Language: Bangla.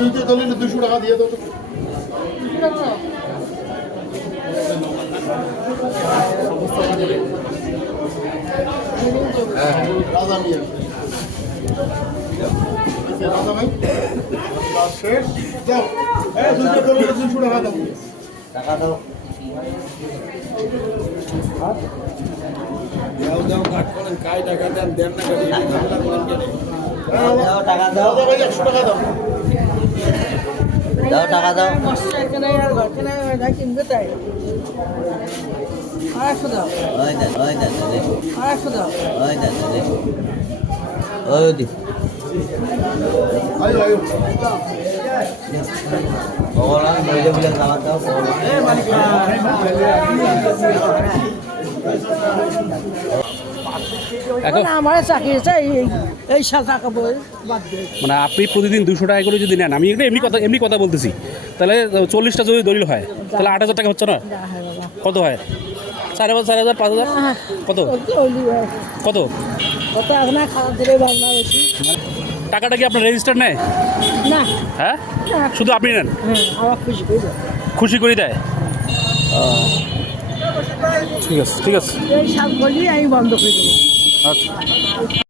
দুইটা দলিল 200 টাকা দিয়ে দাও তো। রাজা মিয়া রাজা ভাই শেষ যাও দুইটা দলিল 200 টাকা দাও। টাকা দাও দাও কাট করেন কাই টাকা দেন দেন না কাটি দাও টাকা দাও ভাই 100 টাকা দাও। দাও টাকা দাও ওই দেন ওই দেন ওই দেন ওই দি আয়ো আয়ো ভগবান বলে বলে খাবার দাও এখন আমার চাকরি চাই এই সাল টাকা বই বাদ দিয়ে মানে আপনি প্রতিদিন 200 টাকা করে যদি নেন, আমি এমনি কথা বলতেছি, তাহলে 40টা যদি দলিল হয় তাহলে 8,000 টাকা হচ্ছে না? কত হয়? 4,000 4,000 5,000 কত কত কত আপনার খারাপ দিলে ভাবনা বেশি টাকাটা কি আপনার রেজিস্টার নেয়? না হ্যাঁ, শুধু আপনি নেন? হ্যাঁ আমার খুশি করে দেয় খুশি করে দেয়? ঠিক আছে ঠিক আছে, এই সাল করলেই আমি বন্ধ করে দেবো। আচ্ছা।